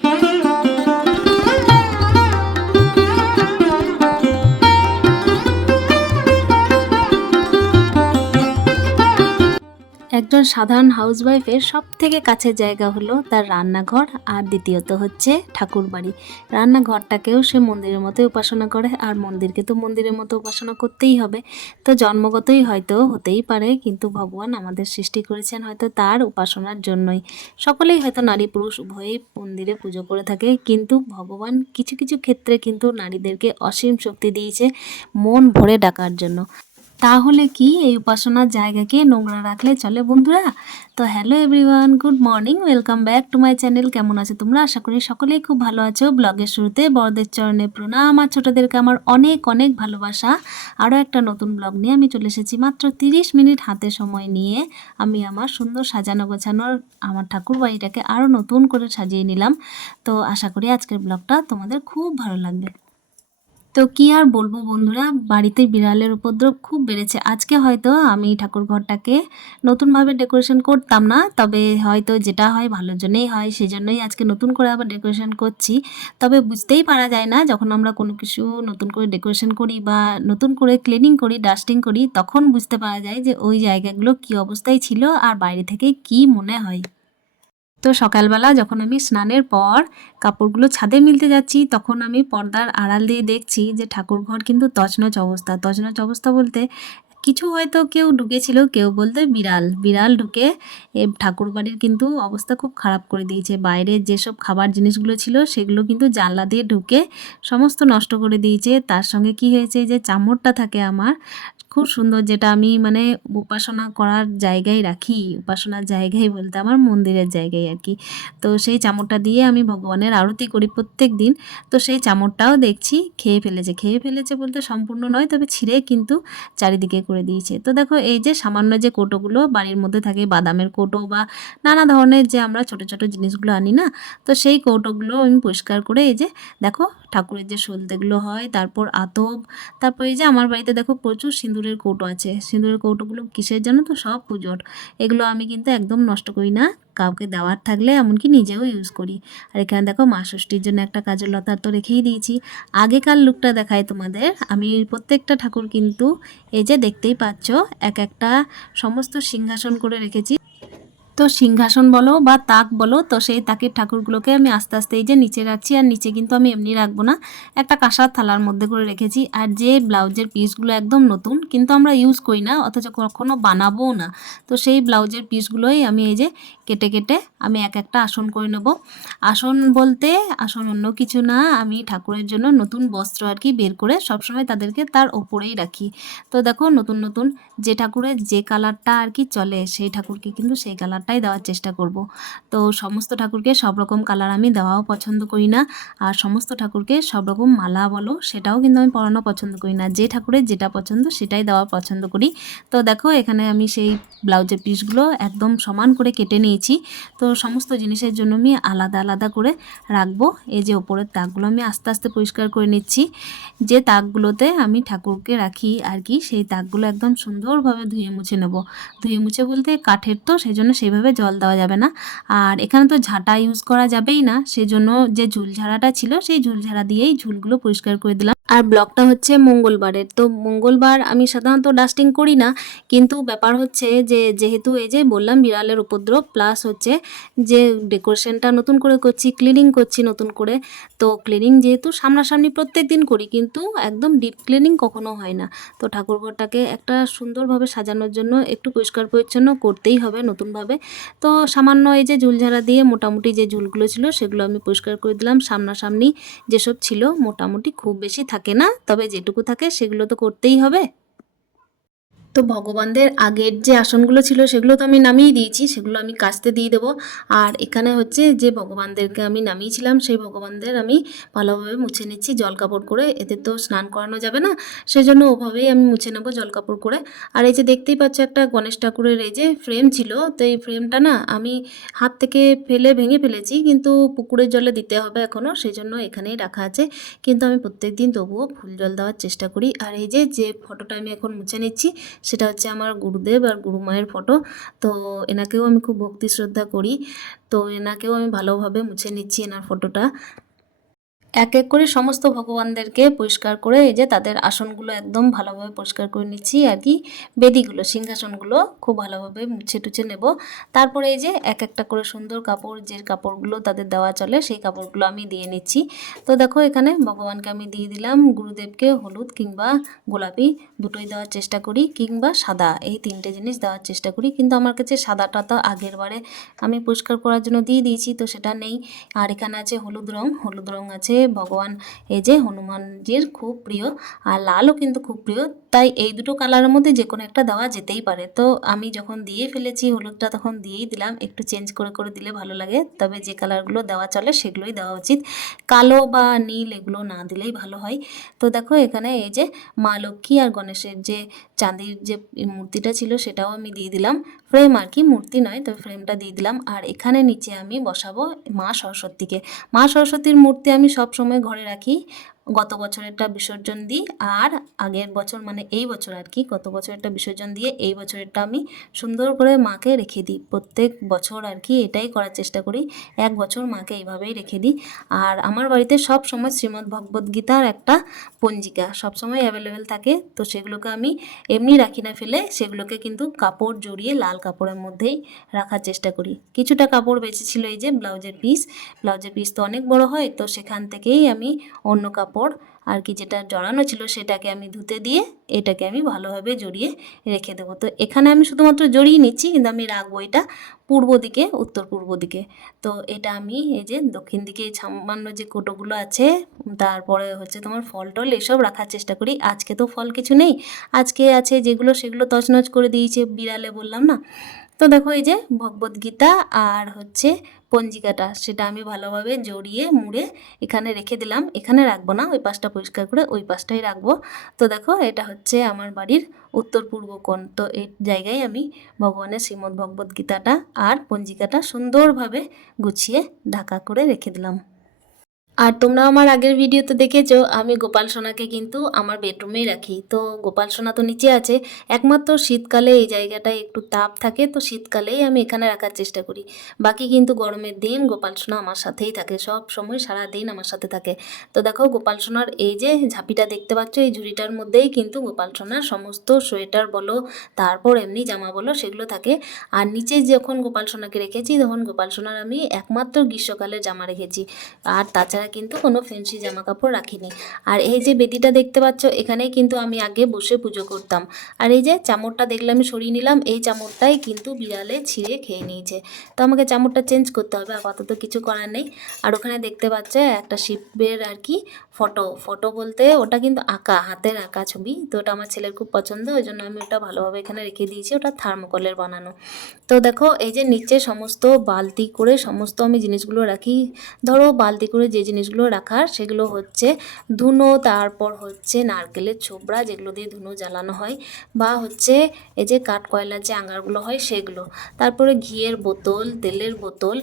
Thank you. একজন সাধারণ হাউসওয়াইফের সব থেকে কাছের জায়গা হলো তার রান্নাঘর আর দ্বিতীয়ত হচ্ছে ঠাকুর বাড়ি রান্নাঘরটাকেও সে মন্দিরের মতোই উপাসনা করে আর মন্দিরকে তো মন্দিরের মতো উপাসনা করতেই হবে। তো জন্মগতই হয়তো হতেই পারে কিন্তু ভগবান আমাদের সৃষ্টি করেছেন হয়তো তার উপাসনার জন্যই। সকলেই হয়তো নারী পুরুষ উভয়ই মন্দিরে পুজো করে থাকে কিন্তু ভগবান কিছু কিছু ক্ষেত্রে কিন্তু নারীদেরকে অসীম শক্তি দিয়েছে মন ভরে ডাকার জন্য। তাহলে কি এই উপাসনার জায়গাকে নোংরা রাখলে চলে বন্ধুরা? তো hello everyone good morning welcome back to my channel কেমন আছে তোমরা? আশা করি সকলেই খুব ভালো আছো। ব্লগের শুরুতে বড়দের চরণে প্রণাম। আর ছোটোদেরকে আমার অনেক অনেক ভালোবাসা। আরও একটা নতুন ব্লগ নিয়ে আমি চলে এসেছি মাত্র তিরিশ মিনিট হাতে সময় নিয়ে। আমি আমার সুন্দর সাজানো গোছানোর আমার ঠাকুর বাড়িটাকে আরও নতুন করে সাজিয়ে নিলাম। তো আশা করি আজকের ব্লগটা তোমাদের খুব ভালো লাগবে। তো কি আর বলব বন্ধুরা? বাড়িতে বিড়ালের উপদ্রব খুব বেড়েছে। আজকে হয়তো আমি ঠাকুর ঘরটাকে নতুনভাবে ডেকোরেশন করতাম না, তবে হয়তো যেটা হয় ভালোর জন্যই হয় সেই জন্যই আজকে নতুন করে আবার ডেকোরেশন করছি। তবে বুঝতেই পারা যায় না, যখন আমরা কোনো কিছু নতুন করে ডেকোরেশন করি বা নতুন করে ক্লিনিং করি, ডাস্টিং করি, তখন বুঝতে পারা যায় যে ওই জায়গাগুলো কী অবস্থায় ছিল আর বাইরে থেকে কি মনে হয়। তো সকালবেলা যখন আমি স্নানের পর কাপড়গুলো ছাদে মিলতে যাচ্ছি, তখন আমি পর্দার আড়াল দিয়ে দেখছি যে ঠাকুর ঘর কিন্তু তছনছ অবস্থা। তছনছ অবস্থা বলতে কিছু হয়তো কেউ ঢুকেছিল, কেউ বলতে বিড়াল। বিড়াল ঢুকে এ ঠাকুর বাড়ির কিন্তু অবস্থা খুব খারাপ করে দিয়েছে। বাইরে যেসব খাবার জিনিসগুলো ছিল, সেগুলো কিন্তু জানলা দিয়ে ঢুকে সমস্ত নষ্ট করে দিয়েছে। তার সঙ্গে কি হয়েছে যে চামড়টা থাকে আমার খুব সুন্দর যেটা আমি মানে উপাসনা করার জায়গায় রাখি, উপাসনার জায়গায় বলতে আমার মন্দিরের জায়গায় আর কি। তো সেই চামড়টা দিয়ে আমি ভগবানের আরতি করি প্রত্যেক দিন। তো সেই চামড়টাও দেখছি, খেয়ে ফেলেছে। খেয়ে ফেলেছে বলতে সম্পূর্ণ নয়, তবে ছিঁড়ে কিন্তু চারিদিকে করে দিয়েছে। তো দেখো এই যে সামান্য যে কোটোগুলো বাড়ির মধ্যে থাকে, বাদামের কোটো বা নানা ধরনের যে আমরা ছোট ছোট জিনিসগুলো আনি না, তো সেই কৌটোগুলো আমি পরিষ্কার করে এই যে দেখো ঠাকুরের যে সলতেগুলো হয়, তারপর আতব তারপর এই যে আমার বাড়িতে দেখো প্রচুর সিঁদুরের কৌটো আছে। সিঁদুরের কৌটোগুলো কিসের জন্য তো? সব পুজোর। এগুলো আমি কিন্তু একদম নষ্ট করি না। কাউকে দেওয়ার থাকলে এমনকি নিজেও ইউজ করি। আর এখানে দেখো মা ষষ্ঠীর জন্য একটা কাজের লতা তো রেখেই দিয়েছি। আগেকার লুকটা দেখায় তোমাদের। আমি প্রত্যেকটা ঠাকুর কিন্তু এই যে দেখতেই পাচ্ছ, এক একটা সমস্ত সিংহাসন করে রেখেছি। তো সিংহাসন বলো বা তাক বলো, তো সেই তাকের ঠাকুরগুলোকে আমি আস্তে আস্তে এই যে নিচে রাখছি, আর নিচে কিন্তু আমি এমনি রাখব না। একটা কাঁসার থালার মধ্যে করে রেখেছি, আর যে ব্লাউজের পিসগুলো একদম নতুন, কিন্তু আমরা ইউজ করি না, অথচ কখনো বানাবোও না। তো সেই ব্লাউজের পিসগুলোই আমি এই যে কেটে কেটে আমি এক একটা আসন করে নেব। আসন বলতে আসন অন্য কিছু না, আমি ঠাকুরের জন্য নতুন বস্ত্র আর কি বের করে সবসময় তাদেরকে তার ওপরেই রাখি। তো দেখো নতুন নতুন যে ঠাকুরের যে কালারটা আর কি চলে, সেই ঠাকুরকে কিন্তু সেই কালারটাই দেওয়ার চেষ্টা করব। তো সমস্ত ঠাকুরকে সব রকম কালার আমি দেওয়াও পছন্দ করি না। আর সমস্ত ঠাকুরকে সব রকম মালা বলো, সেটাও কিন্তু আমি পরানো পছন্দ করি না। যে ঠাকুরের যেটা পছন্দ, সেটাই দেওয়া পছন্দ করি। তো দেখো এখানে আমি সেই ব্লাউজের পিসগুলো একদম সমান করে কেটে নিয়েছি। তো সমস্ত জিনিসের জন্য আমি আলাদা আলাদা করে রাখব। এই যে ওপরের তাকগুলো আমি আস্তে আস্তে পরিষ্কার করে নিচ্ছি। যে তাকগুলোতে আমি ঠাকুরকে রাখি আর কি, সেই তাকগুলো একদম সুন্দরভাবে ধুয়ে মুছে নেব। ধুয়ে মুছে বলতে কাঠের তো সেই জন্য সেইভাবে জল দেওয়া যাবে না। আর এখানে তো ঝাঁটা ইউজ করা যাবেই না, সেজন্য যে ঝুলঝাড়াটা ছিল, সেই ঝুলঝাড়া দিয়েই ঝুলগুলো পরিষ্কার করে দিলাম। আর ব্লকটা হচ্ছে মঙ্গলবারের। তো মঙ্গলবার আমি সাধারণত ডাস্টিং করি না, কিন্তু ব্যাপার হচ্ছে যে, যেহেতু এই যে বললাম বিড়ালের উপদ্রব প্লাস হচ্ছে যে ডেকোরেশনটা নতুন করে করছি ক্লিনিং করছি নতুন করে, তো ক্লিনিং যেহেতু সামনাসামনি প্রত্যেক দিন করি, কিন্তু একদম ডিপ ক্লিনিং কখনো হয় না। তো ঠাকুরঘরটাকে একটা সুন্দরভাবে সাজানোর জন্য, একটু পরিষ্কার পরিচ্ছন্ন করতেই হবে নতুনভাবে। তো সামান্য এই যে ঝুলঝাড়া দিয়ে মোটামুটি যে ঝুলগুলো ছিল, সেগুলো আমি পরিষ্কার করে দিলাম। সামনাসামনি যেসব ছিল, মোটামুটি খুব বেশি থাকে না তবে যেটুকু থাকে সেগুলো তো করতেই হবে। তো ভগবানদের আগের যে আসনগুলো ছিল, সেগুলো তো আমি নামিয়ে দিয়েছি, সেগুলো আমি কাচতে দিয়ে দেবো। আর এখানে হচ্ছে যে ভগবানদেরকে আমি নামিয়েছিলাম, সেই ভগবানদের আমি ভালোভাবে মুছে নিচ্ছি, জল কাপড় করে। এতে তো স্নান করানো যাবে না, সেজন্য ওভাবেই আমি মুছে নেব জল কাপড় করে। আর এই যে দেখতেই পাচ্ছ একটা গণেশ ঠাকুরের এই যে ফ্রেম ছিল, তো এই ফ্রেমটা না আমি হাত থেকে ফেলে ভেঙে ফেলেছি, কিন্তু পুকুরের জলে দিতে হবে এখনও সেই জন্য এখানেই রাখা আছে। কিন্তু আমি প্রত্যেক দিন তবুও ফুল জল দেওয়ার চেষ্টা করি। আর এই যে যে ফটোটা আমি এখন মুছে নিচ্ছি সেটা হচ্ছে আমার গুরুদেব আর গুরু মায়ের ফটো তো এনাকেও আমি খুব ভক্তি শ্রদ্ধা করি। তো এনাকেও আমি ভালোভাবে মুছে নিচ্ছি এনার ফটোটা এক এক করে সমস্ত ভগবানদেরকে পরিষ্কার করে এই যে তাদের আসনগুলো একদম ভালোভাবে পরিষ্কার করে নিচ্ছি আর কি। বেদিগুলো, সিংহাসনগুলো খুব ভালোভাবে মুছে টুছে নেব। তারপরে এই যে এক একটা করে সুন্দর কাপড়, যে কাপড়গুলো তাদের দেওয়া চলে সেই কাপড়গুলো আমি দিয়ে নিচ্ছি। তো দেখো এখানে ভগবানকে আমি দিয়ে দিলাম গুরুদেবকে হলুদ কিংবা গোলাপি দুটোই দেওয়ার চেষ্টা করি কিংবা সাদা, এই তিনটে জিনিস দেওয়ার চেষ্টা করি। কিন্তু আমার কাছে সাদাটা তো আগের বারে আমি পরিষ্কার করার জন্য দিয়ে দিয়েছি, তো সেটা নেই। আর এখানে আছে হলুদ রং হলুদ রং আছে ভগবান। এই যে হনুমানজির খুব প্রিয় আর লালও কিন্তু খুব প্রিয়। তাই এই দুটো কালারের মধ্যে যে কোনো একটা দেওয়া যেতেই পারে। তো আমি যখন দিয়ে ফেলেছি হলুদটা তখন দিয়েই দিলাম। একটু চেঞ্জ করে করে দিলে ভালো লাগে। তবে যে কালারগুলো দেওয়া চলে সেগুলোই দেওয়া উচিত। কালো বা নীল এগুলো না দিলেই ভালো হয়। তো দেখো এখানে এই যে মা লক্ষ্মী আর গণেশের যে চাঁদির যে মূর্তিটা ছিল সেটাও আমি দিয়ে দিলাম। ফ্রেম আর কি মূর্তি নয়, তবে ফ্রেমটা দিয়ে দিলাম। আর এখানে নিচে আমি বসাবো মা সরস্বতীকে। মা সরস্বতীর মূর্তি আমি সব সময় ঘরে রাখি। গত বছরেরটা বিসর্জন দিই আর আগের বছর মানে এই বছর আর কি, গত বছরেরটা বিসর্জন দিয়ে এই বছরেরটা আমি সুন্দর করে মাকে রেখে দিই। প্রত্যেক বছর আর কি এটাই করার চেষ্টা করি, এক বছর মাকে এইভাবেই রেখে দিই। আর আমার বাড়িতে সব সময় শ্রীমদ্ ভগবদ্ গীতার একটা পঞ্জিকা, সব সময় অ্যাভেলেবেল থাকে, তো সেগুলোকে আমি এমনি রাখি না ফেলে সেগুলোকে কিন্তু কাপড় জড়িয়ে লাল কাপড়ের মধ্যেই রাখার চেষ্টা করি। কিছুটা কাপড় বেঁচেছিল এই যে ব্লাউজের পিস ব্লাউজের পিস তো অনেক বড় হয়, তো সেখান থেকেই আমি অন্য কাপড় আর কি যেটা জড়ানো ছিল সেটাকে আমি ধুতে দিয়ে এটাকে আমি ভালোভাবে জড়িয়ে রেখে দেবো। তো এখানে আমি শুধুমাত্র জড়িয়ে নিচ্ছি, কিন্তু আমি রাখব এটা পূর্ব দিকে, উত্তর পূর্ব দিকে। তো এটা আমি এই যে দক্ষিণ দিকে সামান্য যে কোটোগুলো আছে, তারপরে হচ্ছে তোমার ফল টল এসব রাখার চেষ্টা করি। আজকে তো ফল কিছু নেই, আজকে আছে যেগুলো সেগুলো তছনছ করে দিয়েছে বিড়ালে বললাম না? তো দেখো এই যে ভগবদ্গীতা আর হচ্ছে পঞ্জিকাটা, সেটা আমি ভালোভাবে জড়িয়ে মুড়ে এখানে রেখে দিলাম। এখানে রাখব না, ওই পাশটা পরিষ্কার করে ওই পাশটাই রাখব। তো দেখো এটা হচ্ছে আমার বাড়ির উত্তর পূর্ব কোণ। তো এই জায়গায় আমি ভগবানের শ্রীমদ্ ভগবদ্গীতাটা আর পঞ্জিকাটা সুন্দরভাবে গুছিয়ে ঢাকা করে রেখে দিলাম। আর তোমরা আমার আগের ভিডিওতে দেখেছ, আমি গোপাল সোনাকে কিন্তু আমার বেডরুমেই রাখি। তো গোপাল সোনা তো নিচে আছে, একমাত্র শীতকালে এই জায়গাটায় একটু তাপ থাকে, তো শীতকালেই আমি এখানে রাখার চেষ্টা করি। বাকি কিন্তু গরমের দিন গোপাল সোনা আমার সাথেই থাকে, সব সময় সারা দিন আমার সাথে থাকে। তো দেখো, গোপাল সোনার এই যে ঝাঁপিটা দেখতে পাচ্ছ, এই ঝুড়িটার মধ্যেই কিন্তু গোপাল সোনার সমস্ত সোয়েটার বলো, তারপর এমনি জামা বলো, সেগুলো থাকে। আর নিচে যখন গোপাল সোনাকে রেখেছি, তখন গোপাল সোনার আমি একমাত্র গ্রীষ্মকালের জামা রেখেছি। আর তাছাড়া কিন্তু কোনো ফ্যান্সি জামা কাপড় রাখিনি। আর এই যে বেদিটা দেখতে পাচ্ছ এখানে কিন্তু আমি আগে বসে পুজো করতাম। আর এই যে চামড়টা দেখলে আমি সরিয়ে নিলাম, এই চামড়টাই কিন্তু বিড়ালে ছিঁড়ে খেয়ে নিয়েছে। তো আমাকে চামড়টা চেঞ্জ করতে হবে, আপাতত কিছু করার নেই। আর ওখানে দেখতে পাচ্ছ, একটা শিবের আর কি ফটো ফটো বলতে ওটা কিন্তু আঁকা, হাতের আঁকা ছবি। তো ওটা আমার ছেলের খুব পছন্দ, ওই জন্য আমি ওটা ভালোভাবে এখানে রেখে দিয়েছি, ওটা থার্মোকলের বানানো। তো দেখো, এই যে নিচে সমস্ত বালতি করে সমস্ত আমি জিনিসগুলো রাখি। ধরো বালতি করে যে জিনিসগুলো রাখার, সেগুলো হচ্ছে ধুনো, তারপর হচ্ছে নারকেলের ছোবড়া, যেগুলো দিয়ে ধুনো জ্বালানো হয়। বা হচ্ছে এই যে কাঠ কয়লার যে আঙারগুলো হয়, সেগুলো। তারপরে ঘিয়ের বোতল, তেলের বোতল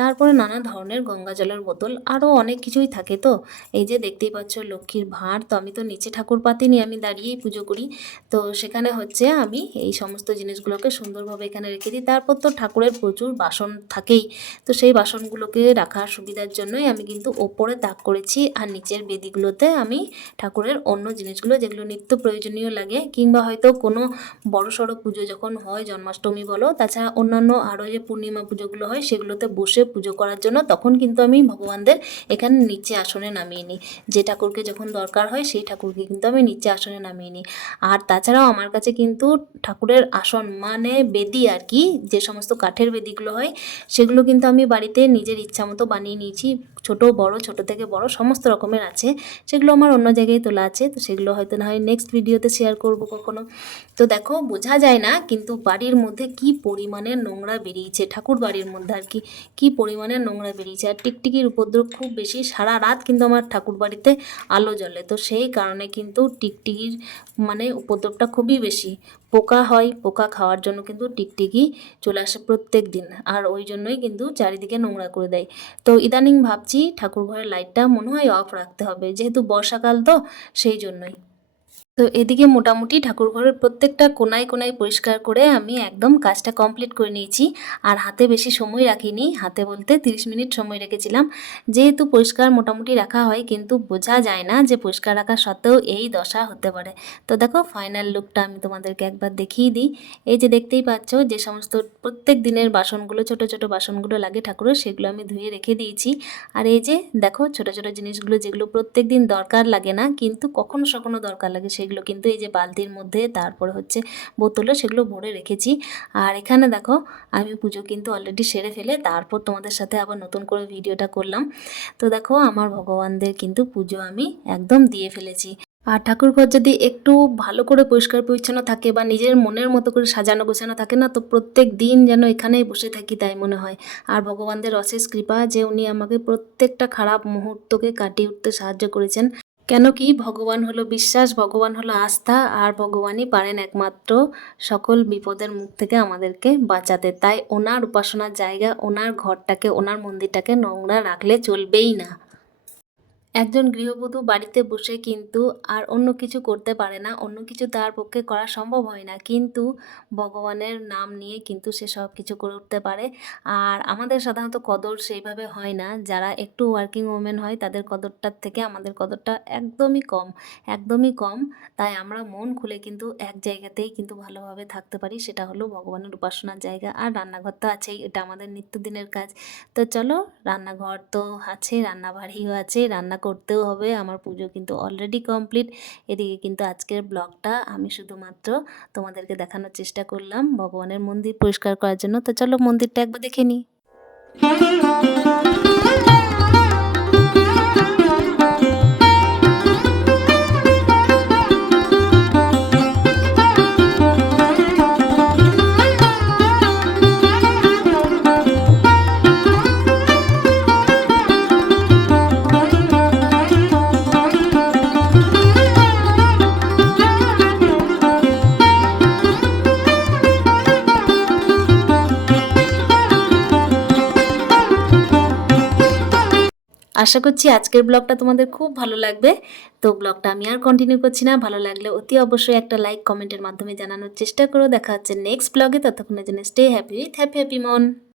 তারপরে নানা ধরনের গঙ্গা জলের বোতল আরও অনেক কিছুই থাকে তো। এই যে দেখতেই পাচ্ছ লক্ষ্মীর ভাঁড়, তো আমি তো নিচে ঠাকুর নিয়ে আমি দাঁড়িয়েই পুজো করি। তো সেখানে হচ্ছে আমি এই সমস্ত জিনিসগুলোকে সুন্দরভাবে এখানে রেখে দিই। তারপর তো ঠাকুরের প্রচুর বাসন থাকেই, তো সেই বাসনগুলোকে রাখার সুবিধার জন্যই আমি কিন্তু ওপরে তাক করেছি আর নিচের বেদিগুলোতে আমি ঠাকুরের অন্য জিনিসগুলো, যেগুলো নিত্য প্রয়োজনীয় লাগে, কিংবা হয়তো কোনো বড় সড়ো পুজো যখন হয়, জন্মাষ্টমী বলো, তাছাড়া অন্যান্য আরও যে পূর্ণিমা পুজোগুলো হয়, সেগুলোতে বসে পুজো করার জন্য, তখন কিন্তু আমি ভগবানদের এখানে নিচে আসনে নামিয়ে নিই। যে ঠাকুরকে যখন দরকার হয়, সেই ঠাকুরকে কিন্তু আমি নিচে আসনে নামিয়ে নিই। আর তাছাড়াও আমার কাছে কিন্তু ঠাকুরের আসন মানে বেদি আর কি, যে সমস্ত কাঠের বেদিগুলো হয়, সেগুলো কিন্তু আমি বাড়িতে নিজের ইচ্ছা মতো বানিয়ে নিয়েছি। ছোট, বড়, ছোট থেকে বড়, সমস্ত রকমের আছে। সেগুলো আমার অন্য জায়গায় তোলা আছে, তো সেগুলো হয়তো না হয় নেক্সট ভিডিওতে শেয়ার করব কখনো। তো দেখো, বোঝা যায় না, কিন্তু বাড়ির মধ্যে কি পরিমাণে নোংরা বেরিয়েছে, ঠাকুর বাড়ির মধ্যে আর কি কি পরিমাণে নোংরা বেরিয়েছে। আর টিকটিকির উপদ্রব খুব বেশি। সারা রাত কিন্তু আমার ঠাকুর বাড়িতে আলো জ্বলে। তো সেই কারণে কিন্তু টিকটিকির মানে উপদ্রবটা খুবই বেশি। পোকা হয়, পোকা খাওয়ার জন্য কিন্তু টিকটিকি চলে আসে প্রত্যেক দিন। আর ওই জন্যই কিন্তু চারিদিকে নোংরা করে দেয়। তো ইদানিং ভাবছি ঠাকুর ঘরের লাইটটা মনে হয় অফ রাখতে হবে। যেহেতু বর্ষাকাল তো, সেই জন্যই। তো এদিকে মোটামুটি ঠাকুর ঘরের প্রত্যেকটা কোনায় কোনায় পরিষ্কার করে আমি একদম কাজটা কমপ্লিট করে নিয়েছি। আর হাতে বেশি সময় রাখিনি। হাতে বলতে 30 মিনিট সময় রেখেছিলাম। যেহেতু পরিষ্কার মোটামুটি রাখা হয়, কিন্তু বোঝা যায় না যে পরিষ্কার রাখা সত্ত্বেও এই দশা হতে পারে। তো দেখো ফাইনাল লুকটা আমি তোমাদেরকে একবার দেখিয়ে দিই। এই যে দেখতেই পাচ্ছ, যে সমস্ত প্রত্যেক দিনের বাসনগুলো, ছোট ছোট বাসনগুলো লাগে ঠাকুরের, সেগুলো আমি ধুয়ে রেখে দিয়েছি। আর এই যে দেখো, ছোট ছোট জিনিসগুলো যেগুলো প্রত্যেক দিন দরকার লাগে না, কিন্তু কখনো সখনো দরকার লাগে সেগুলো কিন্তু এই যে বালতির মধ্যে, তারপরে হচ্ছে বোতলে সেগুলো ভরে রেখেছি। আর এখানে দেখো, আমি পুজো কিন্তু অলরেডি সেরে ফেলে, তারপর তোমাদের সাথে আবার নতুন করে ভিডিওটা করলাম। তো দেখো, আমার ভগবানদের কিন্তু পুজো আমি একদম দিয়ে ফেলেছি। আর ঠাকুর ঘর যদি একটু ভালো করে পরিষ্কার পরিচ্ছন্ন থাকে বা নিজের মনের মতো করে সাজানো গোছানো থাকে না, তো প্রত্যেক দিন যেন এখানেই বসে থাকি তাই মনে হয়। আর ভগবানদের অশেষ কৃপা যে উনি আমাকে প্রত্যেকটা খারাপ মুহূর্তকে কাটিয়ে উঠতে সাহায্য করেছেন। কেন কি ভগবান হলো বিশ্বাস, ভগবান হলো আস্থা, আর ভগবানই পারেন একমাত্র সকল বিপদের মুখ থেকে আমাদেরকে বাঁচাতে। তাই ওনার উপাসনার জায়গা, ওনার ঘরটাকে, ওনার মন্দিরটাকে নোংরা রাখলে চলবেই না। একজন গৃহবধূ বাড়িতে বসে কিন্তু আর অন্য কিছু করতে পারে না, অন্য কিছু তার পক্ষে করা সম্ভব হয় না। কিন্তু ভগবানের নাম নিয়ে কিন্তু সে সব কিছু করে উঠতে পারে। আর আমাদের সাধারণত কদর সেইভাবে হয় না। যারা একটু ওয়ার্কিং ওমেন হয়, তাদের কদরটার থেকে আমাদের কদরটা একদমই কম একদমই কম। তাই আমরা মন খুলে কিন্তু এক জায়গাতেই কিন্তু ভালোভাবে থাকতে পারি। সেটা হলো ভগবানের উপাসনার জায়গা আর রান্নাঘর তো আছেই, এটা আমাদের নিত্যদিনের কাজ। তো চলো, রান্নাঘর তো আছে, রান্নাবাড়িও আছে, রান্না করতেও হবে। আমার পুজো কিন্তু অলরেডি কমপ্লিট এদিকে কিন্তু আজকের ব্লগটা আমি শুধুমাত্র তোমাদেরকে দেখানোর চেষ্টা করলাম। ভগবানের মন্দির পরিষ্কার করার জন্য। তো চলো মন্দিরটা একবার দেখে নিই। আশা করছি আজকের ব্লগটা তোমাদের খুব ভালো লাগবে। তো ব্লগটা আমি আর কন্টিনিউ করছি না। ভালো লাগলে অতি অবশ্যই একটা লাইক কমেন্টের মাধ্যমে জানানোর চেষ্টা করো। দেখা হচ্ছে নেক্সট ব্লগে ততক্ষণের জন্য stay happy with happy happy মন।